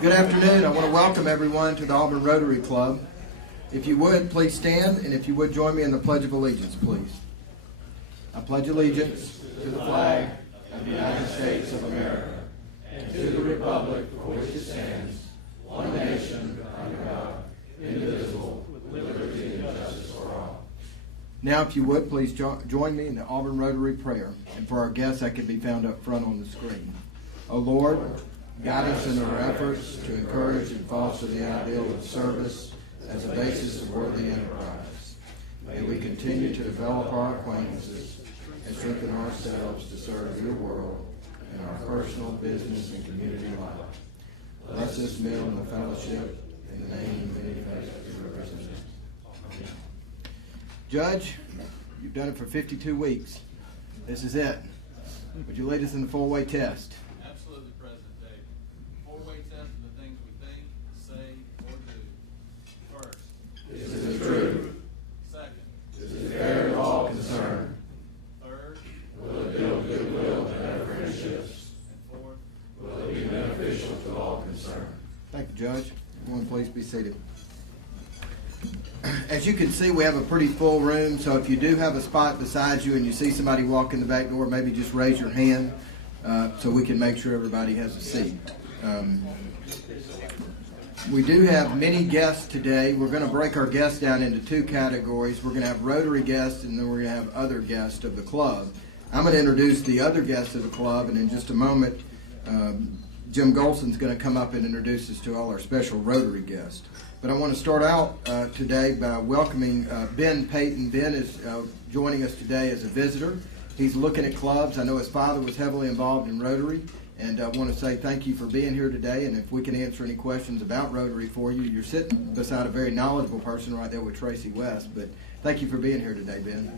Good afternoon. I want to welcome everyone to the Auburn Rotary Club. If you would, please stand, and if you would join me in the Pledge of Allegiance, please. I pledge allegiance to the flag of the United States of America and to the republic for which it stands, one nation, under God, indivisible, with liberty and justice for all. Now, if you would, please join me in the Auburn Rotary prayer. And for our guests, that can be found up front on the screen. O Lord, guide us in our efforts to encourage and foster the ideal of service as a basis of worthy enterprise. May we continue to develop our acquaintances and strengthen ourselves to serve your world in our personal, business, and community life. Bless this meal and the fellowship in the name of many faiths we represent. Judge, you've done it for 52 weeks. This is it. Would you lead us in the four-way test? Absolutely, President Dave. Four-way test of the things we think, say, or do. First, Is it true? second, Is it fair to all concerned? third, Will it build goodwill and our friendships? and fourth. Will it be beneficial to all concerned? Thank you, Judge. Everyone, please be seated. As you can see, we have a pretty full room, so if you do have a spot beside you and you see somebody walk in the back door, maybe just raise your hand so we can make sure everybody has a seat. We do have many guests today. We're going to break our guests down into two categories. We're going to have Rotary guests, and then we're going to have other guests of the club. I'm going to introduce the other guests of the club, and in just a moment, Jim Golson's going to come up and introduce us to all our special Rotary guests. But I want to start out today by welcoming Ben Payton. Ben is joining us today as a visitor. He's looking at clubs. I know his father was heavily involved in Rotary, and I want to say thank you for being here today. And if we can answer any questions about Rotary for you, you're sitting beside a very knowledgeable person right there with Tracy West. But thank you for being here today, Ben.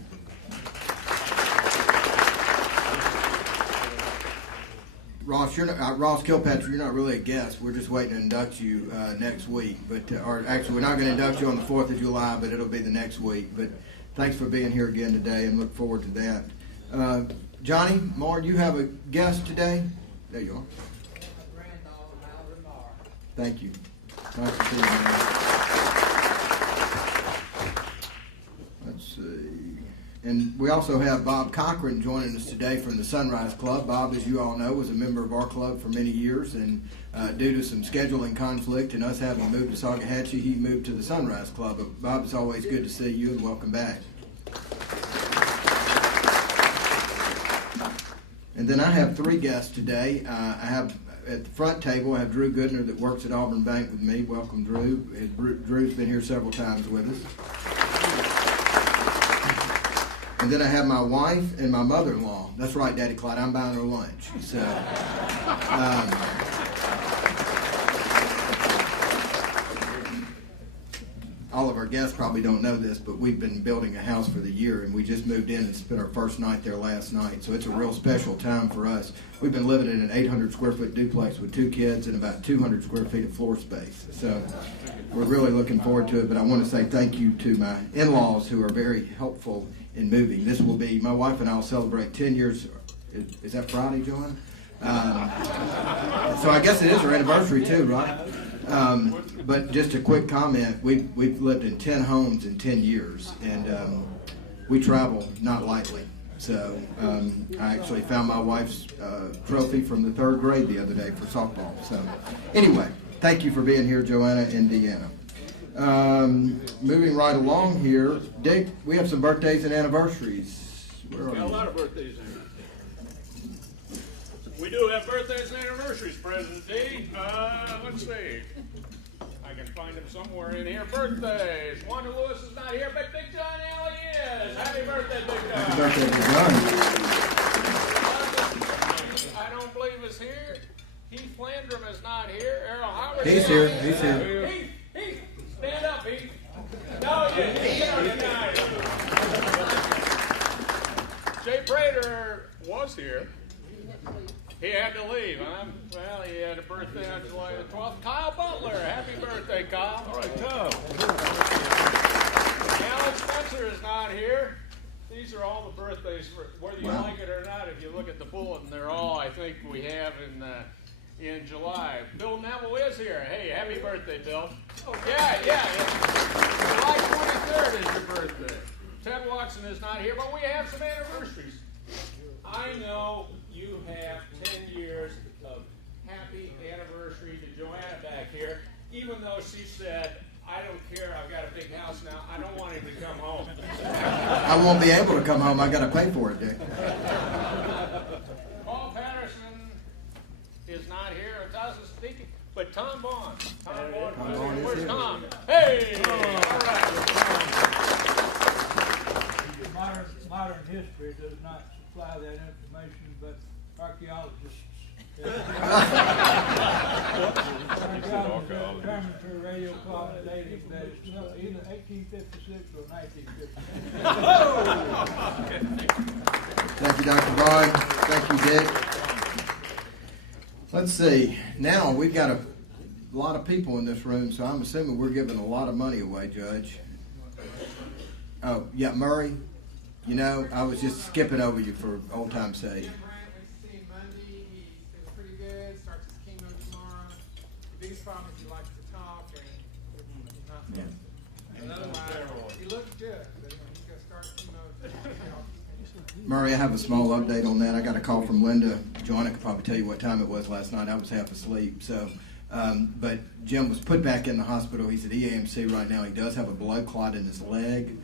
Ross Kilpatrick, you're not really a guest. We're just waiting to induct you next week. Or actually, we're not going to induct you on the 4th of July, but it'll be the next week. But thanks for being here again today, and look forward to that. Johnny, Martin, you have a guest today? There you are. Thank you. Nice to see you, man. Let's see. And we also have Bob Cochran joining us today from the Sunrise Club. Bob, as you all know, was a member of our club for many years, and due to some scheduling conflict and us having moved to Saugahatchee, he moved to the Sunrise Club. But Bob, it's always good to see you, and welcome back. And then I have three guests today. I have at the front table, I have Drew Goodner that works at Auburn Bank with me. Welcome, Drew. Drew's been here several times with us. And then I have my wife and my mother-in-law. That's right, Daddy Clyde, I'm buying her lunch. So, all of our guests probably don't know this, but we've been building a house for the year, and we just moved in and spent our first night there last night. So it's a real special time for us. We've been living in an 800 square foot duplex with two kids and about 200 square feet of floor space. So we're really looking forward to it, but I want to say thank you to my in-laws who are very helpful in moving. This will be, my wife and I will celebrate 10 years. Is that Friday, Joanne? So I guess it is our anniversary too, right? But just a quick comment, we've lived in 10 homes in 10 years, and we travel not lightly. So I actually found my wife's trophy from the 3rd grade the other day for softball. So anyway, thank you for being here, Joanna and Deanna. Moving right along here, Dick, we have some birthdays and anniversaries. Where are Got a lot of birthdays in here. We do have birthdays and anniversaries, President D. Let's see. I can find them somewhere in here. Birthdays. Wanda Lewis is not here, but Big John Alley is. Happy birthday, Big John. Happy birthday, Big John. I don't believe is here. Keith Landrum is not here. Errol Howard He's here. He's here. Heath, stand up, Heath. No, you tonight. Jay Prater was here. He had to leave, huh? Well, he had a birthday on July the 12th. Kyle Butler, happy birthday, Kyle. All right, Kyle. Alan Spencer is not here. These are all the birthdays, whether you like it or not. If you look at the bulletin, they're all, I think, we have in July. Bill Neville is here. Hey, happy birthday, Bill. Oh, yeah. July 23rd is your birthday. Ted Watson is not here, but we have some anniversaries. I know you have 10 years of happy anniversary to Joanna back here, even though she said, I don't care, I've got a big house now, I don't want him to come home. I won't be able to come home. I got to pay for it, Dick. Paul Patterson is not here, it doesn't speak, but Tom Bond. Tom Bond is where's here. Tom? Hey! All right. Modern history does not supply that information, but archaeologists archaeologists have determined through radio clock dating that it's either 1856 or 1956. Thank you, Dr. Bond. Thank you, Dick. Let's see. Now, we've got a lot of people in this room, so I'm assuming we're giving a lot of money away, Judge. Oh, yeah, Murray. You know, I was just skipping over you for old time's sake. Jim Brant, we see him Monday. He feels pretty good. Starts his chemo tomorrow. The biggest problem is he likes to talk and he's not supposed to. And otherwise, he looks good, but he's going to start chemo tomorrow. Murray, I have a small update on that. I got a call from Linda. Joanna could probably tell you what time it was last night. I was half asleep. So, but Jim was put back in the hospital. He's at EAMC right now. He does have a blood clot in his leg.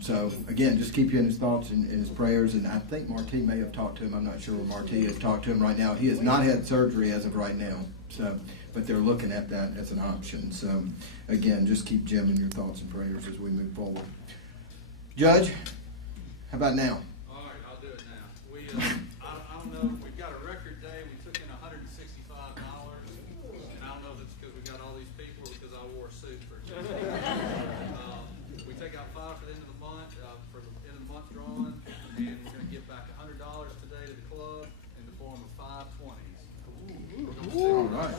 So again, just keep you in his thoughts and in his prayers. And I think Marty may have talked to him. I'm not sure where Marty has talked to him right now. He has not had surgery as of right now. So, but they're looking at that as an option. So again, just keep Jim in your thoughts and prayers as we move forward. Judge, how about now? All right, I'll do it now. We, I don't know, we've got a record day. We took in $165, and I don't know if it's because we got all these people or because I wore a suit for a change. We take out 5 for the end of the month, for the end of the month drawing, and we're going to give back $100 today to the club in the form of 5 20s. All right.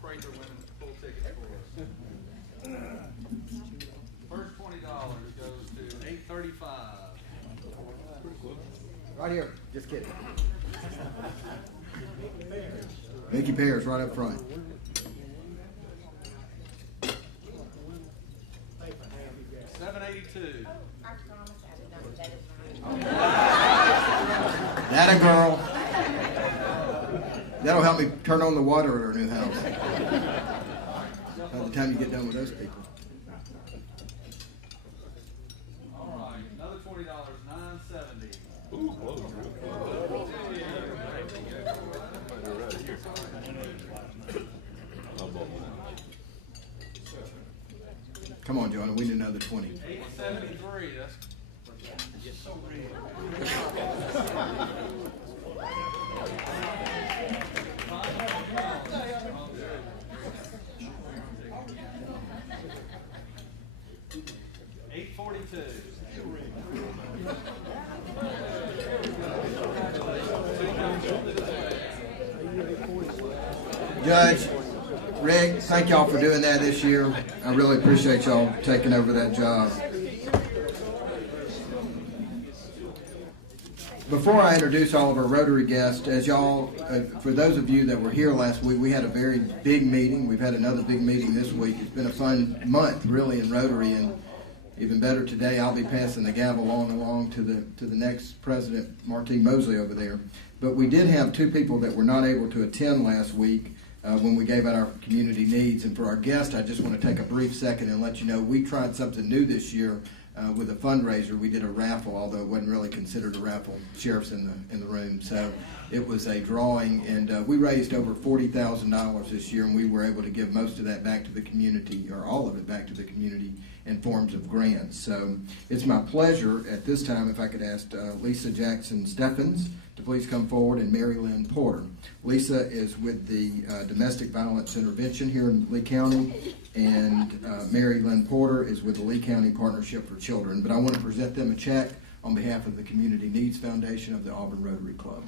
Prather women full tickets for us. First $20 goes to 835. Right here. Just kidding. Mickey Pears right up front. $782. That a girl. That'll help me turn on the water at our new house. By the time you get done with those people. All right, another $20, $970. Come on, Jonah. We need another 20. 873. That's so real. $842. Judge, Rick, thank y'all for doing that this year. I really appreciate y'all taking over that job. Before I introduce all of our Rotary guests, as y'all, for those of you that were here last week, we had a very big meeting. We've had another big meeting this week. It's been a fun month, really, in Rotary, and even better today, I'll be passing the gavel along to the next president, Martine Mosley, over there. But we did have 2 people that were not able to attend last week when we gave out our community needs. And for our guest, I just want to take a brief second and let you know we tried something new this year. With a fundraiser, we did a raffle, although it wasn't really considered a raffle. Sheriff's in the room, so it was a drawing, and we raised over $40,000 this year, and we were able to give most of that back to the community, or all of it back to the community, in forms of grants. So it's my pleasure at this time, if I could ask Lisa Jackson Steffens to please come forward, and Mary Lynn Porter. Lisa is with the Domestic Violence Intervention here in Lee County, and Mary Lynn Porter is with the Lee County Partnership for Children. But I want to present them a check on behalf of the Community Needs Foundation of the Auburn Rotary Club.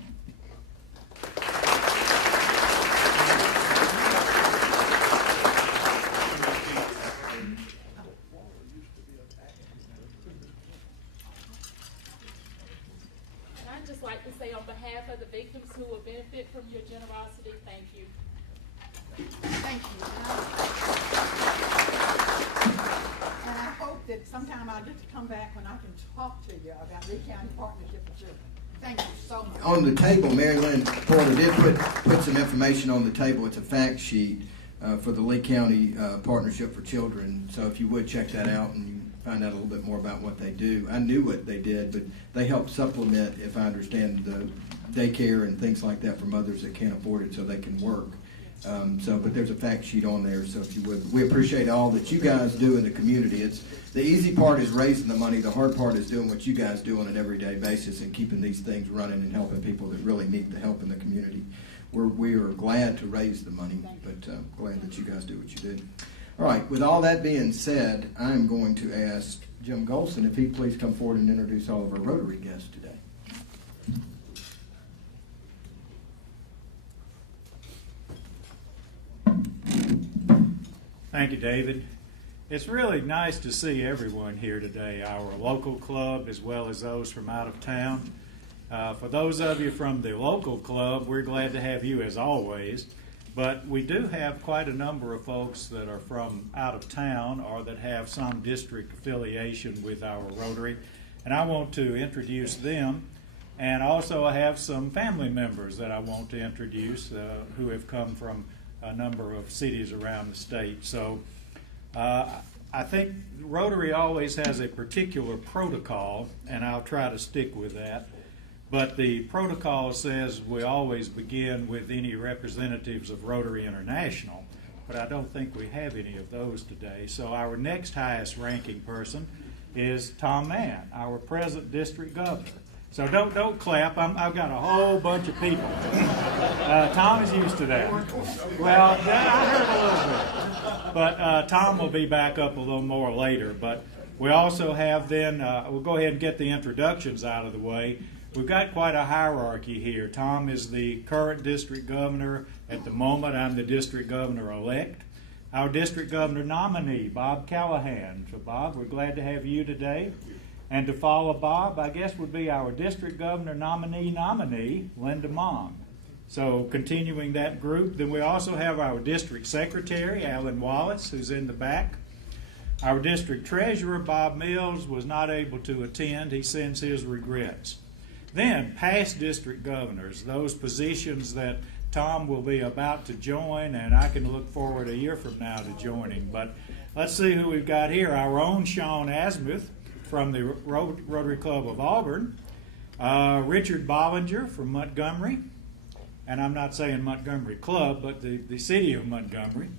I just like to say on behalf of the victims who will benefit from your generosity, thank you. Thank you. And I hope that sometime I'll get to come back when I can talk to you about Lee County Partnership for Children. Thank you so much. On the table, Mary Lynn Porter did put some information on the table. It's a fact sheet for the Lee County Partnership for Children. So if you would check that out and you find out a little bit more about what they do. I knew what they did, but they help supplement, if I understand, the daycare and things like that for mothers that can't afford it so they can work. But there's a fact sheet on there, so if you would, we appreciate all that you guys do in the community. It's the easy part is raising the money. The hard part is doing what you guys do on an everyday basis and keeping these things running and helping people that really need the help in the community. We are glad to raise the money, but glad that you guys do what you do. All right, with all that being said, I'm going to ask Jim Golson if he'd please come forward and introduce all of our Rotary guests today. Thank you, David. It's really nice to see everyone here today, our local club as well as those from out of town. For those of you from the local club, we're glad to have you as always, but we do have quite a number of folks that are from out of town or that have some district affiliation with our Rotary, and I want to introduce them. And also I have some family members that I want to introduce who have come from a number of cities around the state. So I think Rotary always has a particular protocol, and I'll try to stick with that. But the protocol says we always begin with any representatives of Rotary International, but I don't think we have any of those today. So our next highest ranking person is Tom Mann, our present district governor. So don't clap. I've got a whole bunch of people. Tom is used to that. Well, yeah, I heard a little bit. But Tom will be back up a little more later. But we also have then, we'll go ahead and get the introductions out of the way. We've got quite a hierarchy here. Tom is the current district governor. At the moment, I'm the district governor-elect. Our district governor nominee, Bob Callahan. So, Bob, we're glad to have you today. And to follow Bob, I guess, would be our district governor nominee, Linda Mong. So continuing that group, then we also have our district secretary, Alan Wallace, who's in the back. Our district treasurer, Bob Mills, was not able to attend. He sends his regrets. Then past district governors, those positions that Tom will be about to join, and I can look forward a year from now to joining. But let's see who we've got here. Our own Sean Asmuth from the Rotary Club of Auburn, Richard Bollinger from Montgomery, and I'm not saying Montgomery Club, but the city of Montgomery.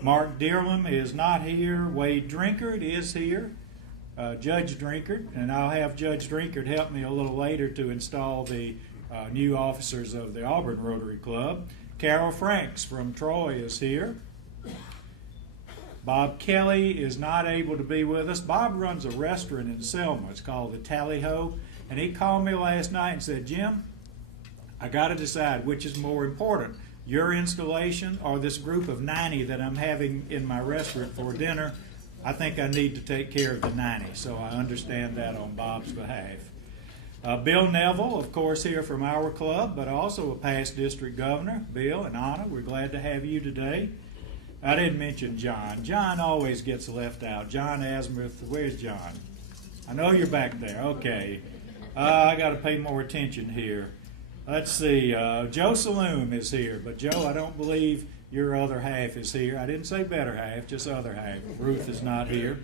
Mark Dearlam is not here. Wade Drinkard is here. Judge Drinkard, and I'll have Judge Drinkard help me a little later to install the new officers of the Auburn Rotary Club. Carol Franks from Troy is here. Bob Kelly is not able to be with us. Bob runs a restaurant in Selma. It's called the Tally Ho. And he called me last night and said, Jim, I got to decide which is more important, your installation or this group of 90 that I'm having in my restaurant for dinner. I think I need to take care of the 90. So I understand that on Bob's behalf. Bill Neville, of course, here from our club, but also a past district governor. Bill and Anna, we're glad to have you today. I didn't mention John. John always gets left out. John Asmuth, where's John? I know you're back there. Okay. I got to pay more attention here. Let's see. Joe Saloom is here, but Joe, I don't believe your other half is here. I didn't say better half, just other half. Ruth is not here.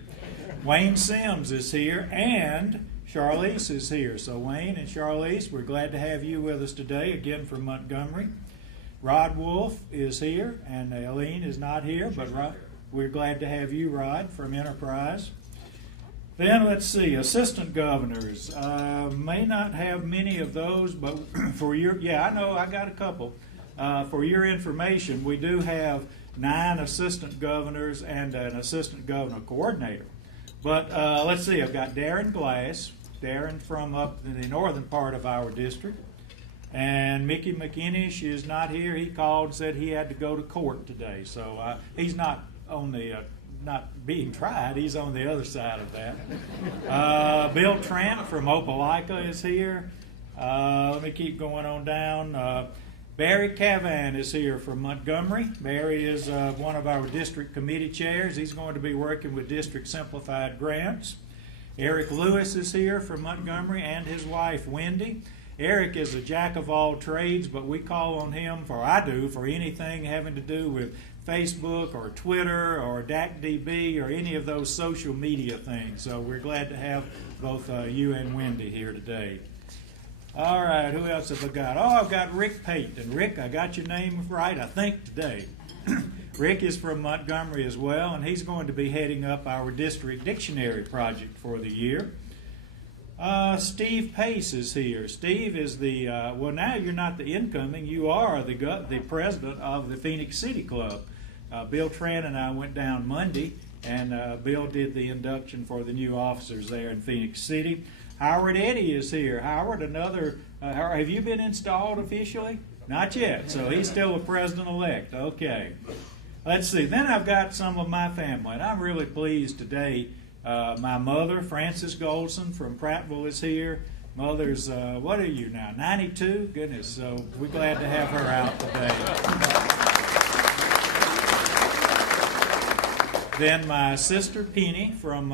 Wayne Sims is here, and Charlize is here. So Wayne and Charlize, we're glad to have you with us today, again from Montgomery. Rod Wolf is here, and Eileen is not here, but we're glad to have you, Rod, from Enterprise. Then let's see, assistant governors. May not have many of those, but for your, I know I got a couple. For your information, we do have 9 assistant governors and an assistant governor coordinator. But let's see, I've got Darren Glass, Darren from up in the northern part of our district. And Mickey McInish is not here. He called and said he had to go to court today. So he's not on the, not being tried. He's on the other side of that. Bill Trant from Opelika is here. Let me keep going on down. Barry Cavan is here from Montgomery. Barry is one of our district committee chairs. He's going to be working with District Simplified Grants. Eric Lewis is here from Montgomery and his wife Wendy. Eric is a jack of all trades, but we call on him, for anything having to do with Facebook or Twitter or DACDB or any of those social media things. So we're glad to have both you and Wendy here today. All right, who else have I got? Oh, I've got Rick Payton. Rick, I got your name right, I think, today. Rick is from Montgomery as well, and he's going to be heading up our district dictionary project for the year. Steve Pace is here. Steve is the, well, now you're not the incoming, you are the president of the Phoenix City Club. Bill Tran and I went down Monday, and Bill did the induction for the new officers there in Phoenix City. Howard Eddy is here. Howard, another, have you been installed officially? Not yet, so he's still the president-elect. Okay. Let's see. Then I've got some of my family, and I'm really pleased today. My mother, Frances Golson from Prattville, is here. Mother's, what are you now, 92? Goodness, so we're glad to have her out today. Then my sister, Penny, from,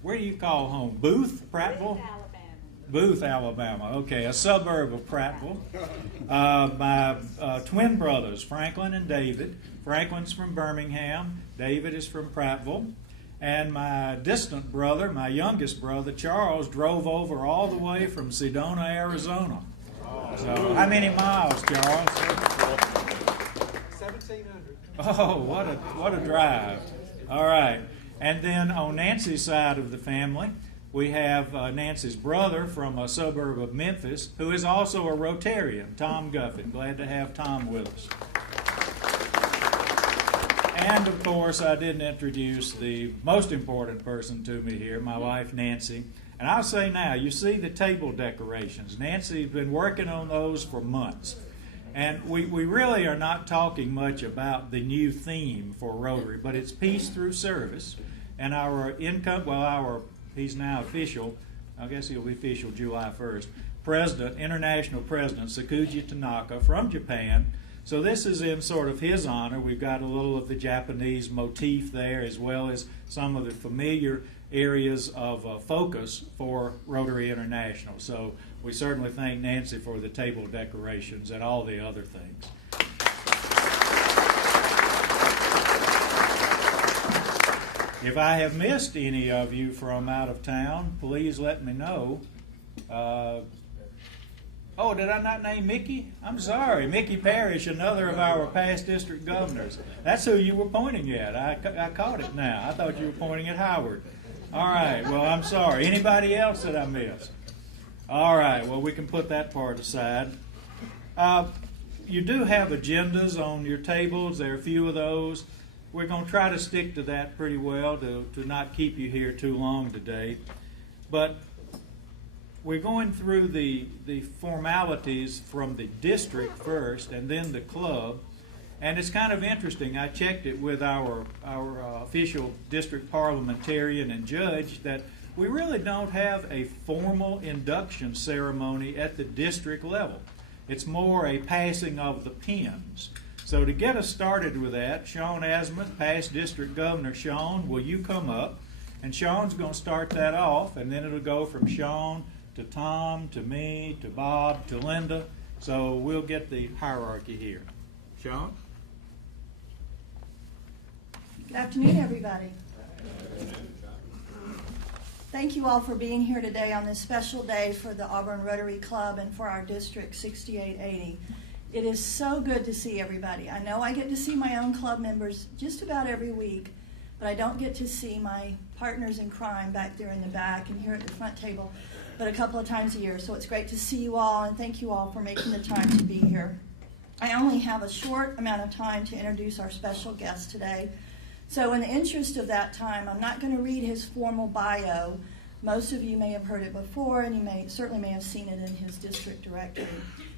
where do you call home? Booth, Prattville? Booth, Alabama. Okay, a suburb of Prattville. My twin brothers, Franklin and David. Franklin's from Birmingham. David is from Prattville. And my distant brother, my youngest brother, Charles, drove over all the way from Sedona, Arizona. So, how many miles, Charles? 1,700. Oh, what a drive. All right. And then on Nancy's side of the family, we have Nancy's brother from a suburb of Memphis, who is also a Rotarian, Tom Guffin. Glad to have Tom with us. And, of course, I didn't introduce the most important person to me here, my wife, Nancy. And I'll say now, you see the table decorations. Nancy's been working on those for months. And we really are not talking much about the new theme for Rotary, but it's Peace Through Service. And our he's now official, I guess he'll be official July 1st, International President Sakuji Tanaka from Japan. So this is in sort of his honor. We've got a little of the Japanese motif there, as well as some of the familiar areas of focus for Rotary International. So we certainly thank Nancy for the table decorations and all the other things. If I have missed any of you from out of town, please let me know. Oh, did I not name Mickey? I'm sorry. Mickey Parrish, another of our past district governors. That's who you were pointing at. I caught it now. I thought you were pointing at Howard. All right. Well, I'm sorry. Anybody else that I missed? All right. Well, we can put that part aside. You do have agendas on your tables. There are a few of those. We're going to try to stick to that pretty well to not keep you here too long today. But we're going through the formalities from the district first and then the club. And it's kind of interesting. I checked it with our official district parliamentarian and judge that we really don't have a formal induction ceremony at the district level. It's more a passing of the pens. So to get us started with that, Sean Asmuth, past district governor. Sean, will you come up? And Sean's going to start that off, and then it'll go from Sean to Tom, to me, to Bob, to Linda. So we'll get the hierarchy here. Sean? Good afternoon, everybody. Thank you all for being here today on this special day for the Auburn Rotary Club and for our District 6880. It is so good to see everybody. I know I get to see my own club members just about every week, but I don't get to see my partners in crime back there in the back and here at the front table but a couple of times a year. So it's great to see you all, and thank you all for making the time to be here. I only have a short amount of time to introduce our special guest today. So in the interest of that time, I'm not going to read his formal bio. Most of you may have heard it before, and you certainly may have seen it in his district directory.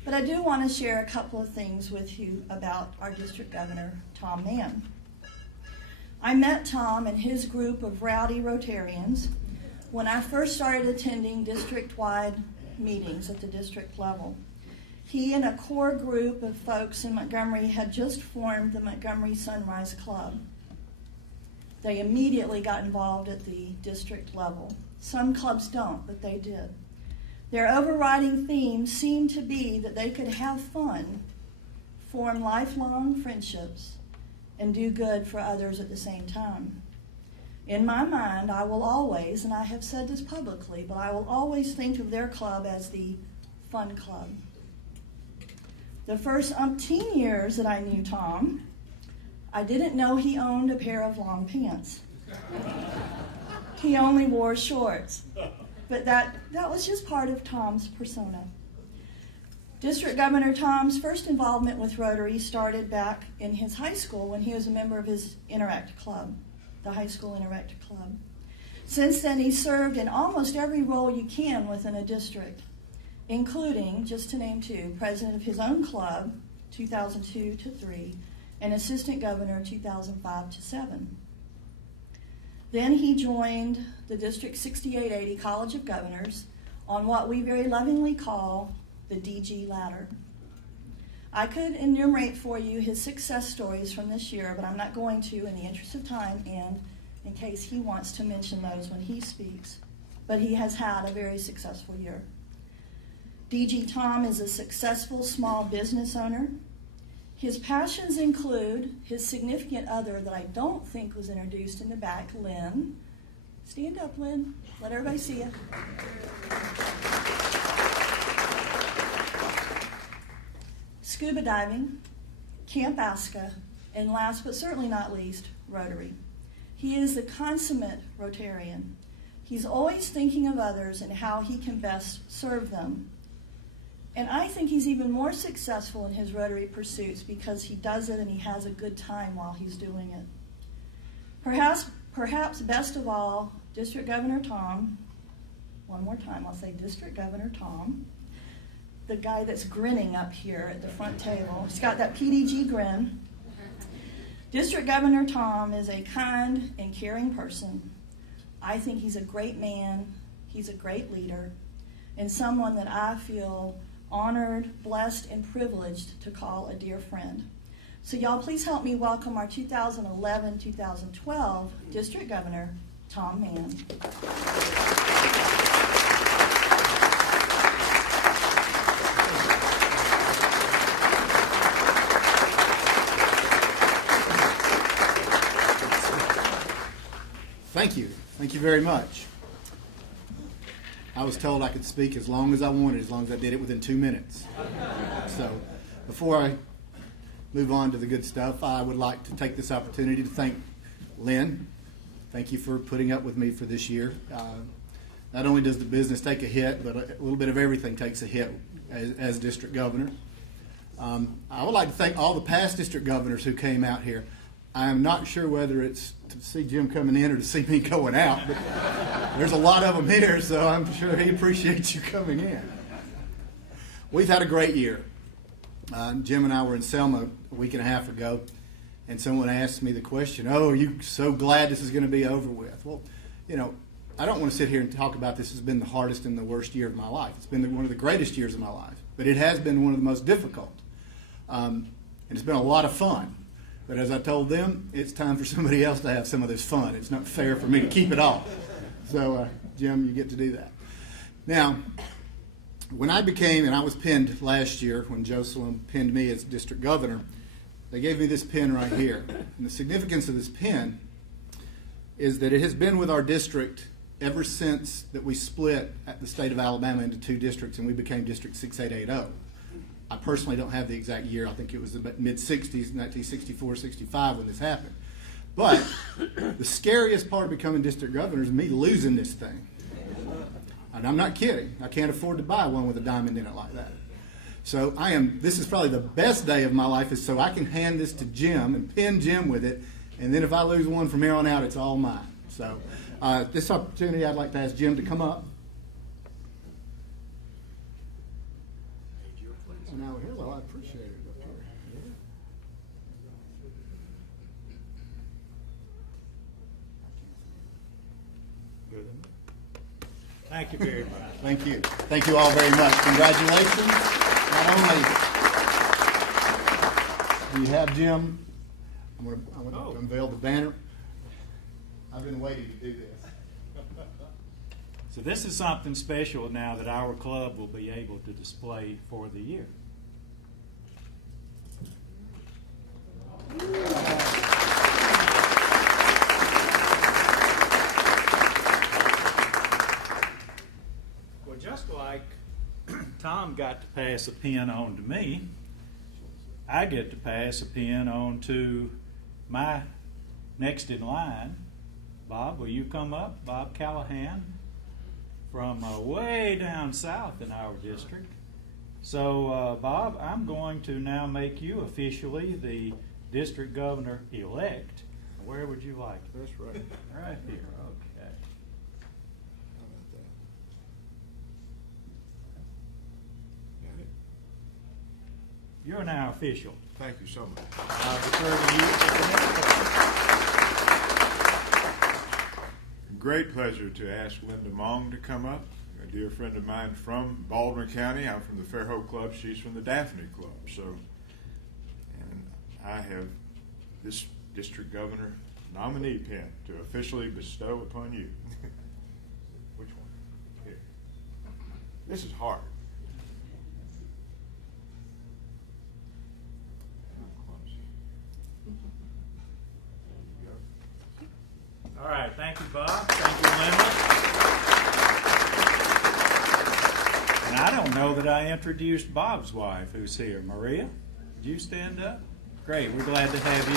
But I do want to share a couple of things with you about our district governor, Tom Mann. I met Tom and his group of rowdy Rotarians when I first started attending district-wide meetings at the district level. He and a core group of folks in Montgomery had just formed the Montgomery Sunrise Club. They immediately got involved at the district level. Some clubs don't, but they did. Their overriding theme seemed to be that they could have fun, form lifelong friendships, and do good for others at the same time. In my mind, I will always, and I have said this publicly, but I will always think of their club as the fun club. The first umpteen years that I knew Tom, I didn't know he owned a pair of long pants. He only wore shorts. But that was just part of Tom's persona. District Governor Tom's first involvement with Rotary started back in his high school when he was a member of his Interact Club, the high school Interact Club. Since then, he served in almost every role you can within a district, including, just to name two, president of his own club, 2002 to 3, and assistant governor, 2005 to 7. Then he joined the District 6880 College of Governors on what we very lovingly call the DG ladder. I could enumerate for you his success stories from this year, but I'm not going to in the interest of time and in case he wants to mention those when he speaks. But he has had a very successful year. DG Tom is a successful small business owner. His passions include his significant other that I don't think was introduced in the back, Lynn. Stand up, Lynn. Let everybody see you. Scuba diving, Camp Aska, and last but certainly not least, Rotary. He is the consummate Rotarian. He's always thinking of others and how he can best serve them. And I think he's even more successful in his Rotary pursuits because he does it and he has a good time while he's doing it. Perhaps best of all, District Governor Tom, one more time, I'll say District Governor Tom, the guy that's grinning up here at the front table. He's got that PDG grin. District Governor Tom is a kind and caring person. I think he's a great man, he's a great leader, and someone that I feel honored, blessed, and privileged to call a dear friend. So y'all please help me welcome our 2011-2012 District Governor, Tom Mann. Thank you. Thank you very much. I was told I could speak as long as I wanted, as long as I did it within 2 minutes. So before I move on to the good stuff, I would like to take this opportunity to thank Lynn. Thank you for putting up with me for this year. Not only does the business take a hit, but a little bit of everything takes a hit as district governor. I would like to thank all the past district governors who came out here. I am not sure whether it's to see Jim coming in or to see me going out, but there's a lot of them here, so I'm sure he appreciates you coming in. We've had a great year. Jim and I were in Selma a week and a half ago, and someone asked me the question, "Oh, are you so glad this is going to be over with?" Well, you know, I don't want to sit here and talk about this as been the hardest and the worst year of my life. It's been one of the greatest years of my life, but it has been one of the most difficult. And it's been a lot of fun. But as I told them, it's time for somebody else to have some of this fun. It's not fair for me to keep it all. So, Jim, you get to do that. Now, when I became, and I was pinned last year when Jocelyn pinned me as district governor, they gave me this pin right here. And the significance of this pin is that it has been with our district ever since that we split at the state of Alabama into 2 districts and we became District 6880. I personally don't have the exact year. I think it was the mid-60s, 1964, 65 when this happened. But the scariest part of becoming district governor is me losing this thing. And I'm not kidding. I can't afford to buy one with a diamond in it like that. So this is probably the best day of my life is so I can hand this to Jim and pin Jim with it. And then if I lose one from here on out, it's all mine. So this opportunity, I'd like to ask Jim to come up. Now, hello, I appreciate it up here. Thank you very much. Thank you. Thank you all very much. Congratulations. Not only do you have Jim, I'm going to unveil the banner. I've been waiting to do this. So this is something special now that our club will be able to display for the year. Well, just like Tom got to pass a pen on to me, I get to pass a pen on to my next in line. Bob, will you come up? Bob Callahan from way down south in our district. So, Bob, I'm going to now make you officially the District Governor elect. Where would you like? That's right. Right here. Okay. How about that? Got it? You're now official. Thank you so much. I'll defer to you. Great pleasure to ask Linda Mong to come up, a dear friend of mine from Baldwin County. I'm from the Fairhope Club. She's from the Daphne Club. So, and I have this District Governor nominee pen to officially bestow upon you. Which one? Here. This is hard. All right. Thank you, Bob. Thank you, Linda. And I don't know that I introduced Bob's wife, who's here. Maria, did you stand up? Great. We're glad to have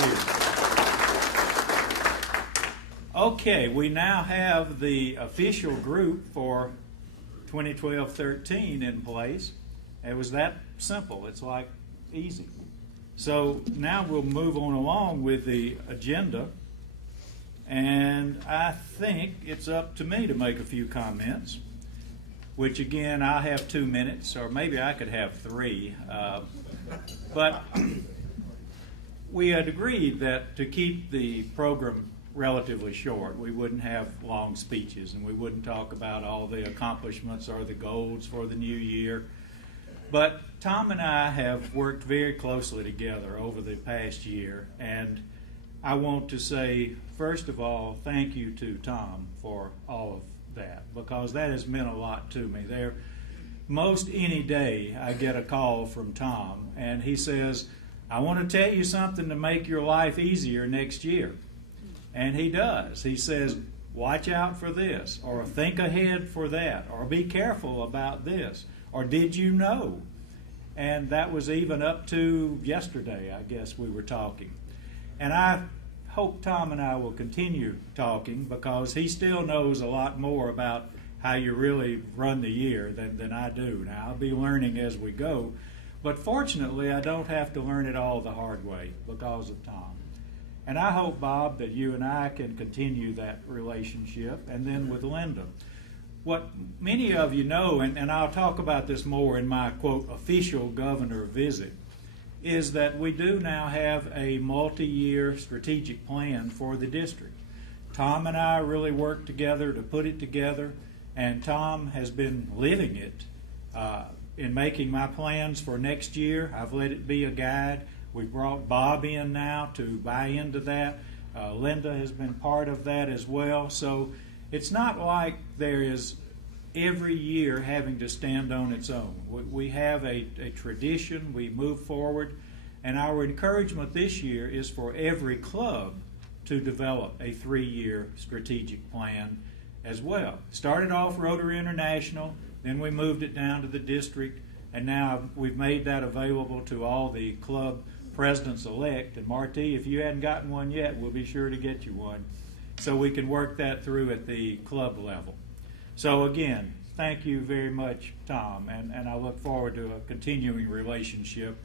you. Okay. We now have the official group for 2012-13 in place. It was that simple. It's like easy. So now we'll move on along with the agenda. And I think it's up to me to make a few comments, which again, I'll have 2 minutes, or maybe I could have 3. But we had agreed that to keep the program relatively short, we wouldn't have long speeches, and we wouldn't talk about all the accomplishments or the goals for the new year. But Tom and I have worked very closely together over the past year, and I want to say, first of all, thank you to Tom for all of that, because that has meant a lot to me. Most any day I get a call from Tom, and he says, I want to tell you something to make your life easier next year. And he does. He says, watch out for this, or think ahead for that, or be careful about this, or did you know? And that was even up to yesterday, I guess we were talking. And I hope Tom and I will continue talking, because he still knows a lot more about how you really run the year than I do. Now, I'll be learning as we go, but fortunately I don't have to learn it all the hard way because of Tom. And I hope, Bob, that you and I can continue that relationship, and then with Linda. What many of you know, and I'll talk about this more in my, quote, official governor visit, is that we do now have a multi-year strategic plan for the district. Tom and I really worked together to put it together, and Tom has been living it in making my plans for next year. I've let it be a guide. We've brought Bob in now to buy into that. Linda has been part of that as well. So it's not like there is every year having to stand on its own. We have a tradition, we move forward, and our encouragement this year is for every club to develop a 3-year strategic plan as well. Started off Rotary International, then we moved it down to the district, and now we've made that available to all the club presidents-elect. And Marty, if you hadn't gotten one yet, we'll be sure to get you one, so we can work that through at the club level. So again, thank you very much, Tom, and I look forward to a continuing relationship.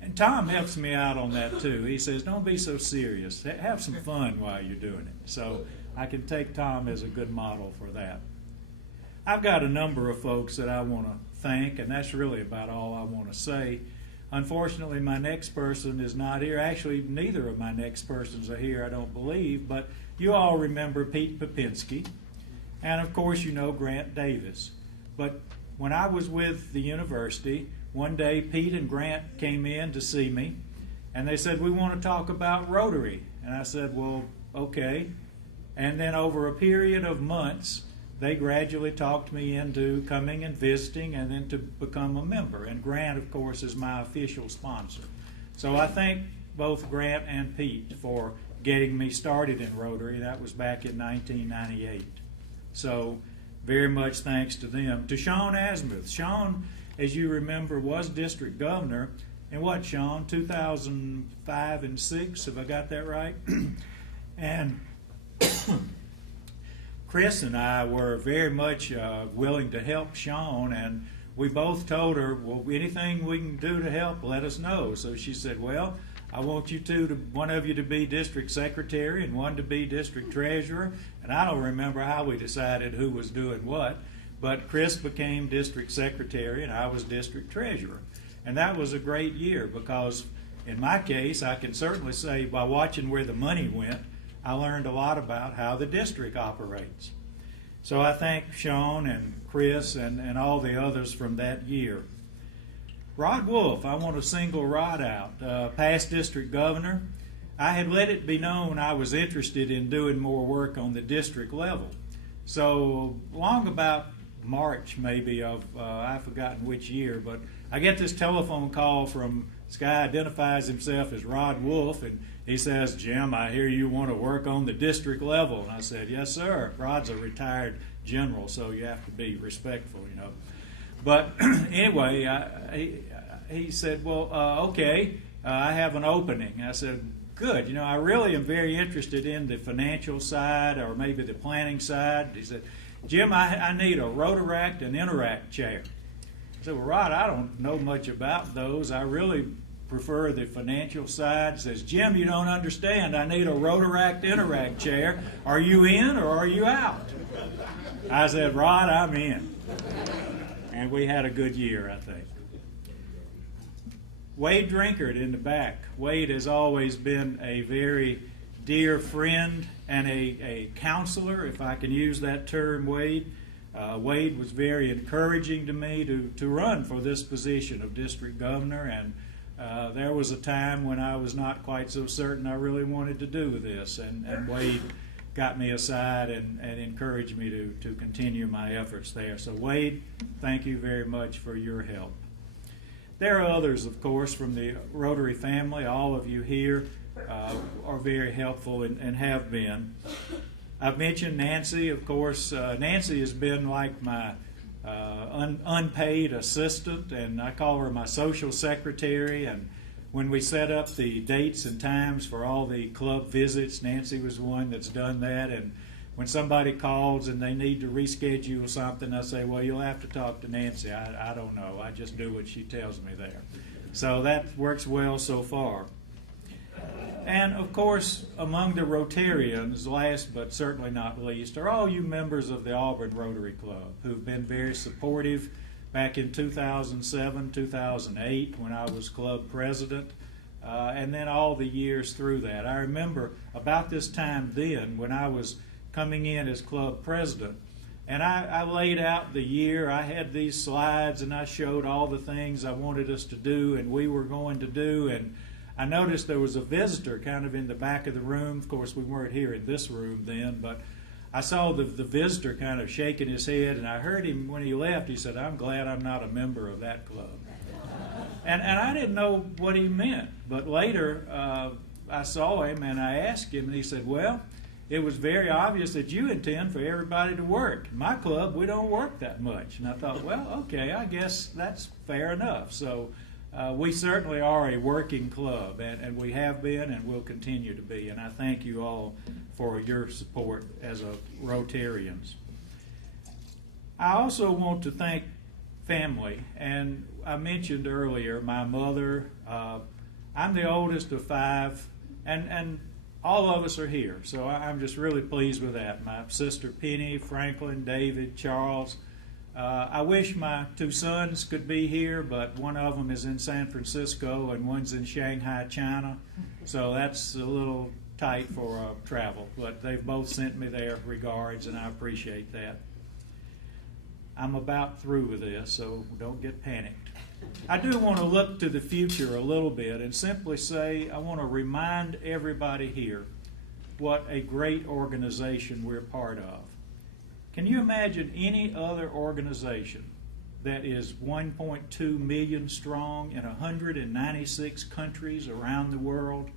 And Tom helps me out on that too. He says, don't be so serious. Have some fun while you're doing it. So I can take Tom as a good model for that. I've got a number of folks that I want to thank, and that's really about all I want to say. Unfortunately, my next person is not here. Actually, neither of my next persons are here, I don't believe, but you all remember Pete Popinski. and of course you know Grant Davis. But when I was with the university, one day Pete and Grant came in to see me, and they said, we want to talk about Rotary. And I said, well, okay. And then over a period of months, they gradually talked me into coming and visiting and then to become a member. And Grant, of course, is my official sponsor. So I thank both Grant and Pete for getting me started in Rotary. That was back in 1998. So very much thanks to them. To Sean Asmuth. Sean, as you remember, was district governor in what, Sean, 2005 and 6, have I got that right? And Chris and I were very much willing to help Sean, and we both told her, well, anything we can do to help, let us know. So she said, well, I want you one of you to be district secretary and one to be district treasurer. And I don't remember how we decided who was doing what, but Chris became district secretary and I was district treasurer. And that was a great year because in my case, I can certainly say by watching where the money went, I learned a lot about how the district operates. So I thank Sean and Chris and all the others from that year. Rod Wolf, I want to single Rod out, past district governor. I had let it be known I was interested in doing more work on the district level. So long about March maybe of, I've forgotten which year, but I get this telephone call from this guy, identifies himself as Rod Wolf, and he says, Jim, I hear you want to work on the district level. And I said, yes, sir. Rod's a retired general, so you have to be respectful, you know. But anyway, he said, well, okay, I have an opening. I said, good. You know, I really am very interested in the financial side or maybe the planning side. He said, Jim, I need a Rotaract and Interact chair. I said, well, Rod, I don't know much about those. I really prefer the financial side. He says, Jim, you don't understand. I need a Rotaract Interact chair. Are you in or are you out? I said, Rod, I'm in. And we had a good year, I think. Wade Drinkard in the back. Wade has always been a very dear friend and a counselor, if I can use that term, Wade. Wade was very encouraging to me to run for this position of district governor, and there was a time when I was not quite so certain I really wanted to do this, and Wade got me aside and encouraged me to continue my efforts there. So Wade, thank you very much for your help. There are others, of course, from the Rotary family. All of you here are very helpful and have been. I've mentioned Nancy, of course. Nancy has been like my unpaid assistant, and I call her my social secretary. And when we set up the dates and times for all the club visits, Nancy was the one that's done that. And when somebody calls and they need to reschedule something, I say, well, you'll have to talk to Nancy. I don't know. I just do what she tells me there. So that works well so far. And, of course, among the Rotarians, last but certainly not least, are all you members of the Auburn Rotary Club who've been very supportive back in 2007, 2008 when I was club president, and then all the years through that. I remember about this time then when I was coming in as club president, and I laid out the year. I had these slides, and I showed all the things I wanted us to do and we were going to do, and I noticed there was a visitor kind of in the back of the room. Of course, we weren't here in this room then, but I saw the visitor kind of shaking his head, and I heard him when he left. He said, I'm glad I'm not a member of that club. And I didn't know what he meant, but later I saw him and I asked him, and he said, well, it was very obvious that you intend for everybody to work. In my club, we don't work that much. And I thought, well, okay, I guess that's fair enough. So we certainly are a working club, and we have been and will continue to be. And I thank you all for your support as a Rotarians. I also want to thank family. And I mentioned earlier my mother. I'm the oldest of five, and all of us are here. So I'm just really pleased with that. My sister Penny, Franklin, David, Charles. I wish my two sons could be here, but one of them is in San Francisco and one's in Shanghai, China. So that's a little tight for travel, but they've both sent me their regards, and I appreciate that. I'm about through with this, so don't get panicked. I do want to look to the future a little bit and simply say I want to remind everybody here what a great organization we're part of. Can you imagine any other organization that is 1.2 million strong in 196 countries around the world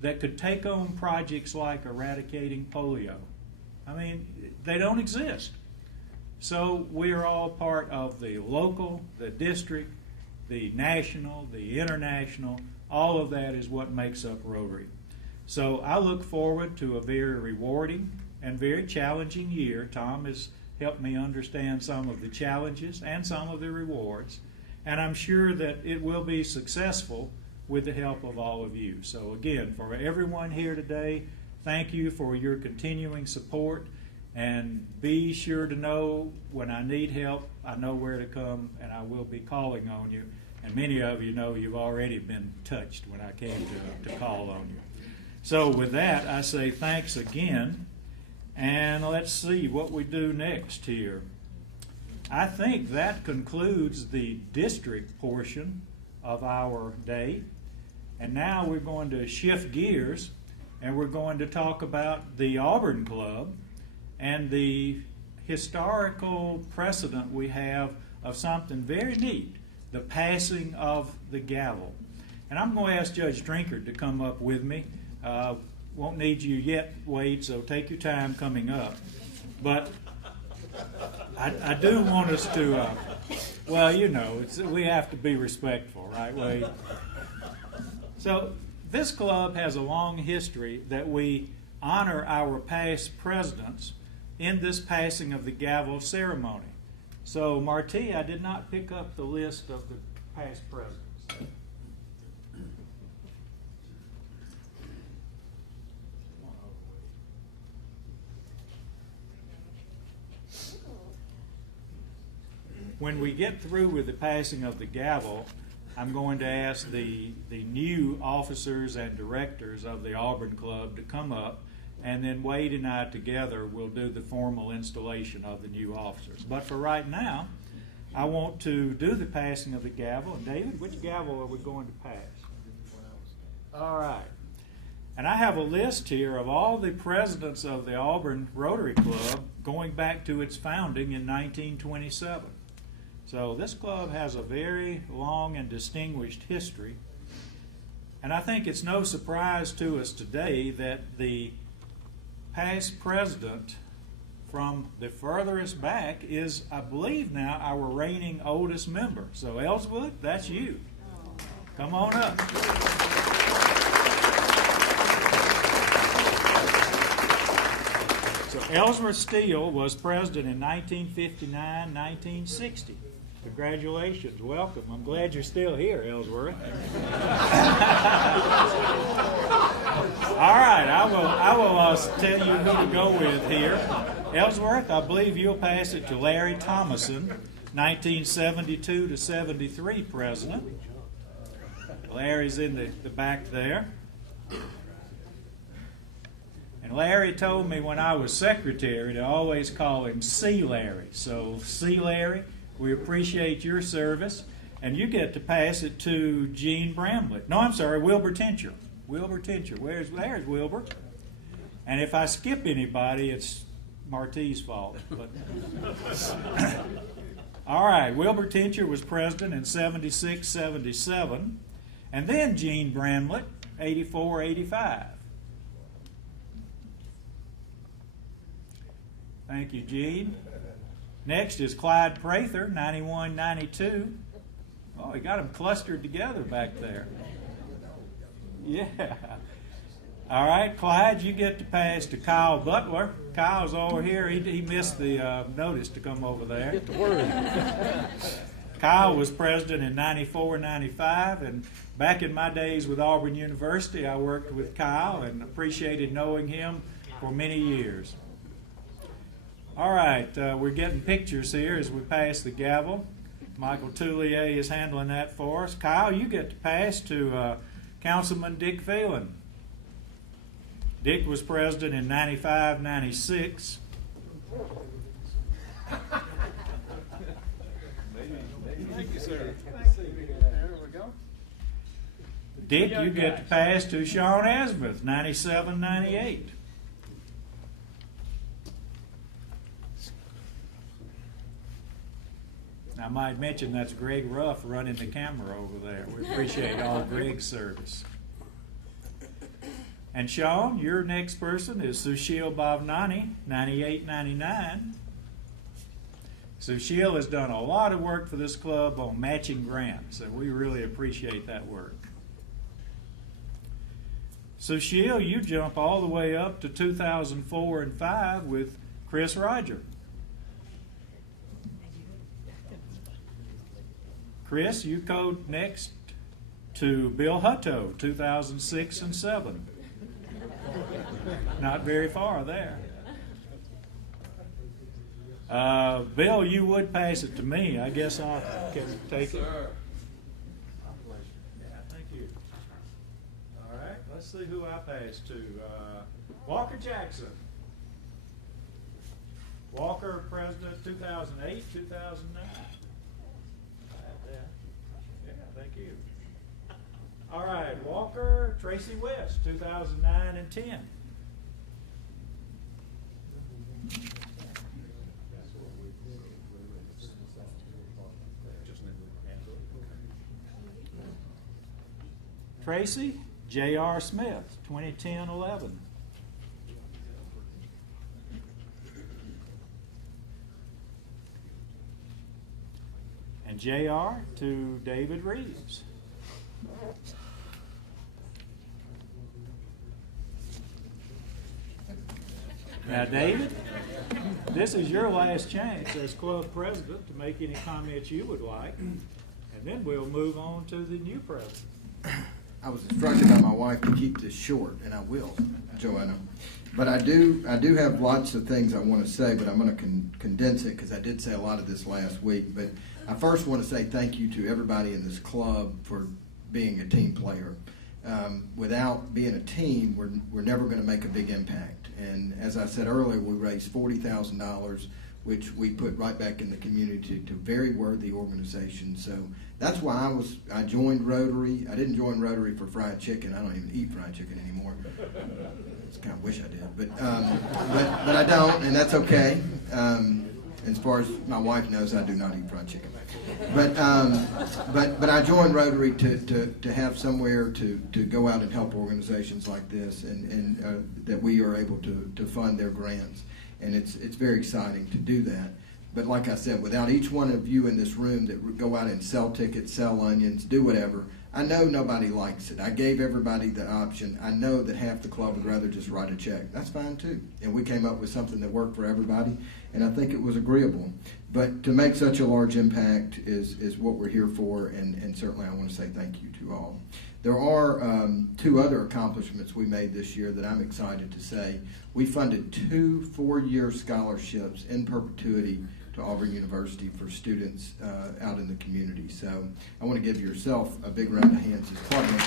that could take on projects like eradicating polio? I mean, they don't exist. So we are all part of the local, the district, the national, the international. All of that is what makes up Rotary. So I look forward to a very rewarding and very challenging year. Tom has helped me understand some of the challenges and some of the rewards, and I'm sure that it will be successful with the help of all of you. So again, for everyone here today, thank you for your continuing support, and be sure to know when I need help, I know where to come, and I will be calling on you. And many of you know you've already been touched when I came to call on you. So with that, I say thanks again. And let's see what we do next here. I think that concludes the district portion of our day. And now we're going to shift gears, and we're going to talk about the Auburn Club and the historical precedent we have of something very neat, the passing of the gavel. And I'm going to ask Judge Drinkard to come up with me. Won't need you yet, Wade, so take your time coming up. But I do want us to, well, you know, we have to be respectful, right, Wade? So this club has a long history that we honor our past presidents in this passing of the gavel ceremony. So, Marty, I did not pick up the list of the past presidents. When we get through with the passing of the gavel, I'm going to ask the new officers and directors of the Auburn Club to come up, and then Wade and I together will do the formal installation of the new officers. But for right now, I want to do the passing of the gavel. And David, which gavel are we going to pass? All right. And I have a list here of all the presidents of the Auburn Rotary Club going back to its founding in 1927. So this club has a very long and distinguished history. And I think it's no surprise to us today that the past president from the furthest back is, I believe now, our reigning oldest member. So Ellswood, that's you. Come on up. So Ellsworth Steele was president in 1959, 1960. Congratulations, welcome. I'm glad you're still here, Ellsworth. All right, I will tell you who to go with here. Ellsworth, I believe you'll pass it to Larry Thomason, 1972 to 73 president. Larry's in the back there. And Larry told me when I was secretary to always call him C. Larry. So C. Larry, we appreciate your service. And you get to pass it to Gene Bramlett. No, I'm sorry, Wilbur Tincher. Wilbur Tincher. There's Wilbur. And if I skip anybody, it's Marty's fault. But all right, Wilbur Tincher was president in 76, 77. And then Gene Bramlett, 84, 85. Thank you, Gene. Next is Clyde Prather, 91, 92. Oh, he got them clustered together back there. Yeah. All right, Clyde, you get to pass to Kyle Butler. Kyle's over here. He missed the notice to come over there. Get the word. Kyle was president in 94, 95, and back in my days with Auburn University, I worked with Kyle and appreciated knowing him for many years. All right, we're getting pictures here as we pass the gavel. Michael Toulier is handling that for us. Kyle, you get to pass to Councilman Dick Phelan. Dick was president in 95, 96. Thank you, sir. There we go. Dick, you get to pass to Sean Asmuth, 97, 98. I might mention that's Greg Ruff running the camera over there. We appreciate all Greg's service. And Sean, your next person is Sushil Bhavnani, 98, 99. Sushil has done a lot of work for this club on matching grants, so we really appreciate that work. Sushil, you jump all the way up to 2004 and 5 with Chris Roger. Chris, you go next to Bill Hutto, 2006 and 7. Not very far there. Bill, you would pass it to me. I guess I can take it. Yeah, thank you. All right, let's see who I pass to. Walker Jackson. Walker, president, 2008, 2009. Yeah, thank you. All right, Walker, Tracy West, 2009 and 10. Tracy, J.R. Smith, 2010-11. And J.R. to David Reeves. Now, David, this is your last chance as club president to make any comments you would like, and then we'll move on to the new president. I was instructed by my wife to keep this short, and I will, Joanna. But I do have lots of things I want to say, but I'm going to condense it because I did say a lot of this last week. But I first want to say thank you to everybody in this club for being a team player. Without being a team, we're never going to make a big impact. And as I said earlier, we raised $40,000, which we put right back in the community to very worthy organizations. So that's why I joined Rotary. I didn't join Rotary for fried chicken. I don't even eat fried chicken anymore. I kind of wish I did, but I don't, and that's okay. As far as my wife knows, I do not eat fried chicken. But I joined Rotary to have somewhere to go out and help organizations like this, and that we are able to fund their grants, and it's very exciting to do that. But like I said, without each one of you in this room that go out and sell tickets, sell onions, do whatever, I know nobody likes it. I gave everybody the option. I know that half the club would rather just write a check. That's fine too. And we came up with something that worked for everybody, and I think it was agreeable. But to make such a large impact is what we're here for, and certainly I want to say thank you to all. There are 2 other accomplishments we made this year that I'm excited to say. We funded 2 4-year scholarships in perpetuity to Auburn University for students out in the community. So I want to give yourself a big round of hands as part of it.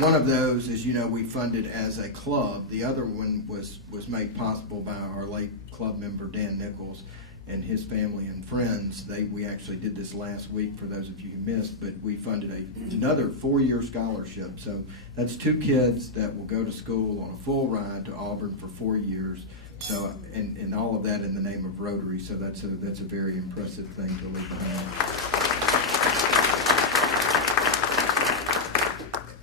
One of those, as you know, we funded as a club. The other one was made possible by our late club member Dan Nichols and his family and friends. We actually did this last week for those of you who missed, but we funded another 4-year scholarship. So that's 2 kids that will go to school on a full ride to Auburn for 4 years. So and all of that in the name of Rotary. So that's a very impressive thing to leave behind.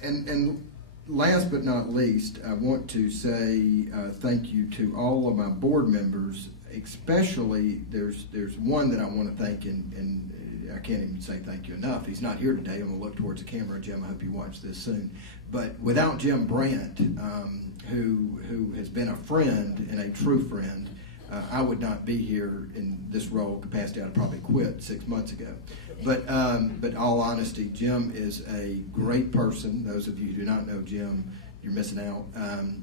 And last but not least, I want to say thank you to all of my board members. Especially, there's one that I want to thank, and I can't even say thank you enough. He's not here today. I'm going to look towards the camera. Jim, I hope you watch this soon. But without Jim Brandt, who has been a friend and a true friend, I would not be here in this role capacity. I'd probably quit 6 months ago. But all honesty, Jim is a great person. Those of you who do not know Jim, you're missing out.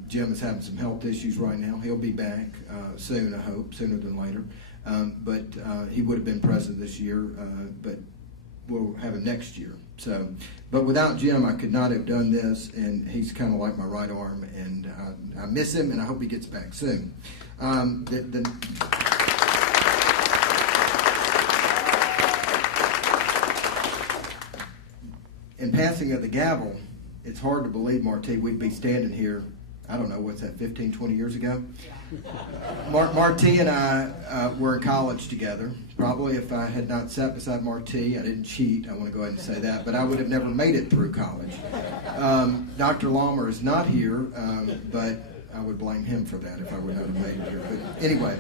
Jim is having some health issues right now. He'll be back soon, I hope, sooner than later. But he would have been president this year, but we'll have it next year. So, but without Jim, I could not have done this, and he's kind of like my right arm, and I miss him, and I hope he gets back soon. In passing of the gavel, it's hard to believe, Marty, we'd be standing here, I don't know, what's that, 15, 20 years ago? Marty and I were in college together. Probably if I had not sat beside Marty, I didn't cheat, I want to go ahead and say that, but I would have never made it through college. Dr. Lawmer is not here, but I would blame him for that if I would not have made it here. But anyway,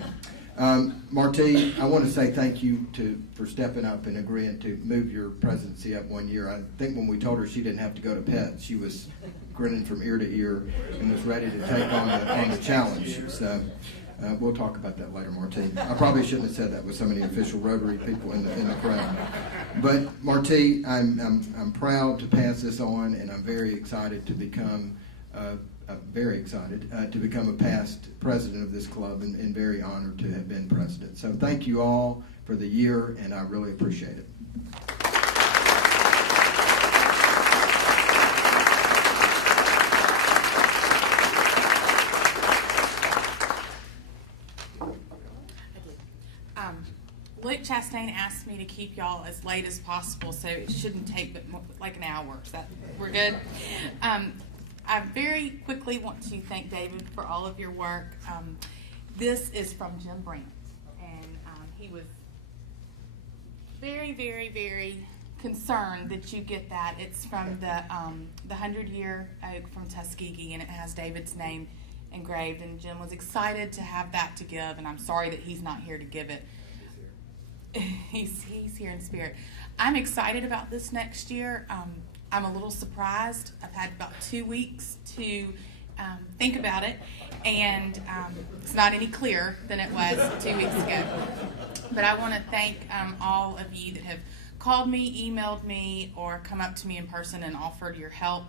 Marty, I want to say thank you for stepping up and agreeing to move your presidency up 1 year. I think when we told her she didn't have to go to PET, she was grinning from ear to ear and was ready to take on the challenge. So we'll talk about that later, Marty. I probably shouldn't have said that with so many official Rotary people in the crowd. But Marty, I'm proud to pass this on, and I'm very excited to become a past president of this club, and very honored to have been president. So thank you all for the year, and I really appreciate it. Luke Chastain asked me to keep y'all as late as possible, so it shouldn't take but like an hour. So we're good. I very quickly want to thank David for all of your work. This is from Jim Brandt, and he was very, very, very concerned that you get that. It's from the 100-year oak from Tuskegee, and it has David's name engraved, and Jim was excited to have that to give, and I'm sorry that he's not here to give it. He's here in spirit. I'm excited about this next year. I'm a little surprised. I've had about 2 weeks to think about it, and it's not any clearer than it was 2 weeks ago. But I want to thank all of you that have called me, emailed me, or come up to me in person and offered your help.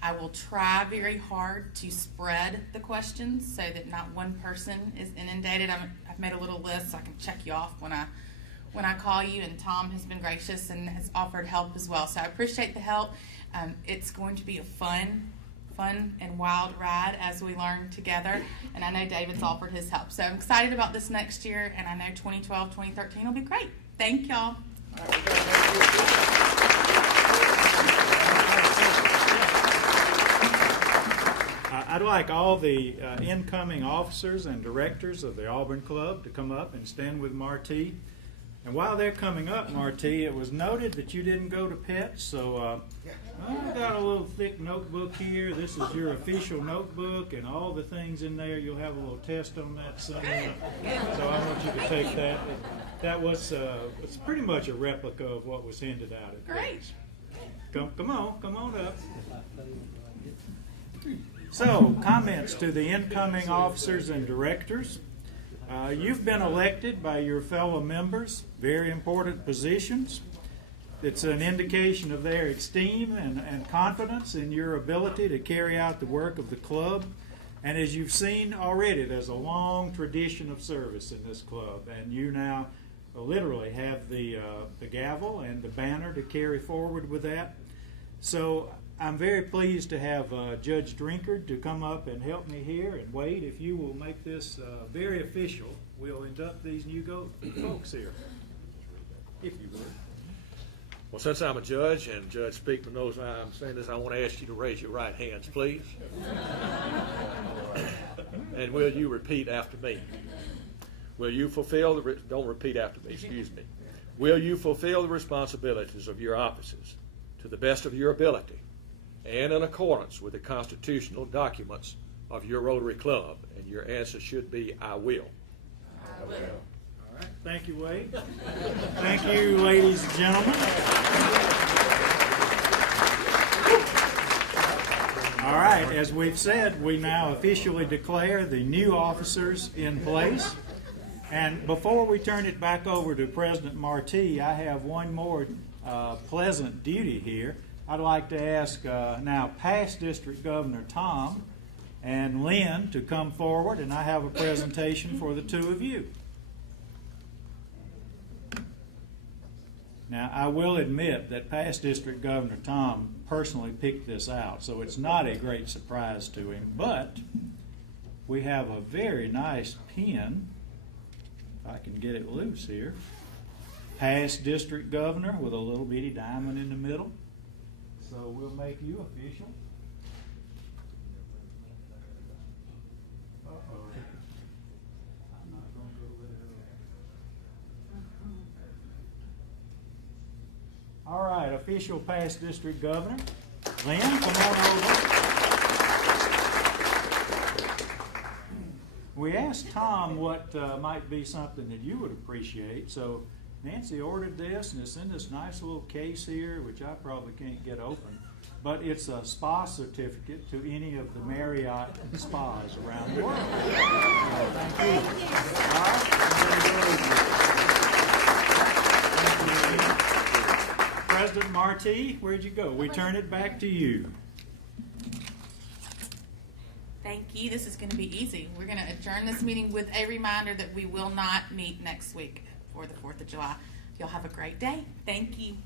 I will try very hard to spread the questions so that not one person is inundated. I've made a little list so I can check you off when I call you, and Tom has been gracious and has offered help as well. So I appreciate the help. It's going to be a fun and wild ride as we learn together, and I know David's offered his help. So I'm excited about this next year, and I know 2012, 2013 will be great. Thank y'all. I'd like all the incoming officers and directors of the Auburn Club to come up and stand with Marty. And while they're coming up, Marty, it was noted that you didn't go to PET, so I've got a little thick notebook here. This is your official notebook, and all the things in there. You'll have a little test on that Sunday. So I want you to take that. That was it's pretty much a replica of what was handed out at Great. Come on up. So, comments to the incoming officers and directors. You've been elected by your fellow members, very important positions. It's an indication of their esteem and confidence in your ability to carry out the work of the club. And as you've seen already, there's a long tradition of service in this club, and you now literally have the gavel and the banner to carry forward with that. So I'm very pleased to have Judge Drinkard to come up and help me here. And Wade, if you will make this very official, we'll induct these new folks here, if you would. Well, since I'm a judge, and Judge Speakman knows why I'm saying this, I want to ask you to raise your right hands, please. And will you repeat after me? Will you fulfill don't repeat after me, excuse me. Will you fulfill the responsibilities of your offices to the best of your ability and in accordance with the constitutional documents of your Rotary Club? And your answer should be, I will. I will. All right. Thank you, Wade. Thank you, ladies and gentlemen. All right, as we've said, we now officially declare the new officers in place. And before we turn it back over to President Marty, I have one more pleasant duty here. I'd like to ask now past District Governor Tom and Lynn to come forward, and I have a presentation for the two of you. Now, I will admit that past District Governor Tom personally picked this out, so it's not a great surprise to him, but we have a very nice pin, if I can get it loose here. Past District Governor with a little bitty diamond in the middle. So we'll make you official. Uh-oh. I'm not going to go with it. All right, official past District Governor. Lynn, come on over. We asked Tom what might be something that you would appreciate, so Nancy ordered this, and it's in this nice little case here, which I probably can't get open. But it's a spa certificate to any of the Marriott spas around the world. So, thank you. All right. Thank you. President Marti, where'd you go? We turn it back to you. Thank you. This is going to be easy. We're going to adjourn this meeting with a reminder that we will not meet next week for the 4th of July. Y'all have a great day. Thank you.